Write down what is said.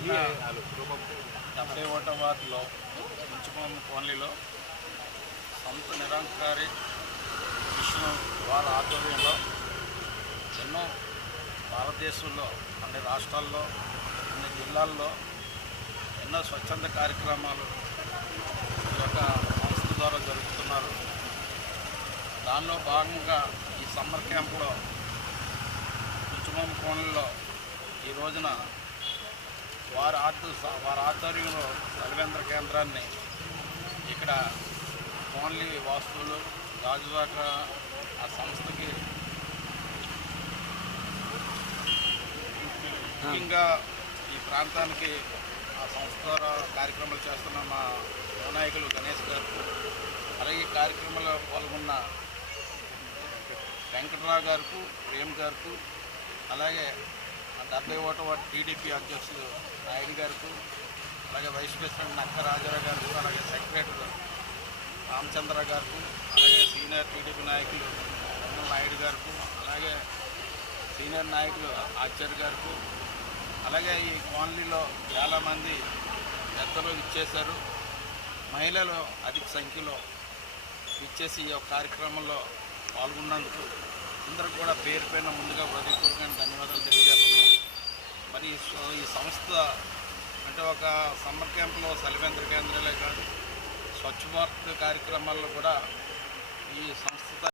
71వ వార్డులో కుంచుమం కాలనీలో సంత నిరంకారి విష్ణు వారి ఆధ్వర్యంలో ఎన్నో భారతదేశంలో అన్ని రాష్ట్రాల్లో అన్ని జిల్లాల్లో ఎన్నో స్వచ్ఛంద కార్యక్రమాలు ఈ యొక్క సంస్థ ద్వారా జరుపుతున్నారు. దానిలో భాగంగా ఈ సమ్మర్ క్యాంపులో కుంచుమం కాలనీలో ఈ రోజున వారి ఆధ్వర్యంలో సర్వేంద్ర కేంద్రాన్ని ఇక్కడ కాలనీ వాస్తువులు గాజువాక ఆ సంస్థకి ముఖ్యంగా ఈ ప్రాంతానికి ఆ సంస్థ ద్వారా కార్యక్రమాలు చేస్తున్న మా యువనాయకులు గణేష్ గారు, అలాగే ఈ కార్యక్రమంలో పాల్గొన్న వెంకటరావు గారికి, ప్రేమ్ గారికి, అలాగే 71వ వార్డు టీడీపీ అధ్యక్షులు నాయుడు గారికి, అలాగే వైస్ ప్రెసిడెంట్ నక్క రాజారావు గారికి, అలాగే సెక్రటరీ రామచంద్ర గారికి, అలాగే సీనియర్ టీడీపీ నాయకులు వెంకట నాయుడు గారికి, అలాగే సీనియర్ నాయకులు ఆచార్య గారికి, అలాగే ఈ కాలనీలో చాలామంది పెద్దలు ఇచ్చేశారు. మహిళలు అధిక సంఖ్యలో ఇచ్చేసి ఈ కార్యక్రమంలో పాల్గొన్నందుకు అందరికి కూడా పేరు పైన ముందుగా హృదయపూర్వకంగా ధన్యవాదాలు తెలియజేస్తున్నాం. మరి ఈ సంస్థ అంటే ఒక సమ్మర్ క్యాంపులో సలివేంద్ర కేంద్రాలే కాదు, స్వచ్ఛ భారత్ కార్యక్రమాల్లో కూడా ఈ సంస్థ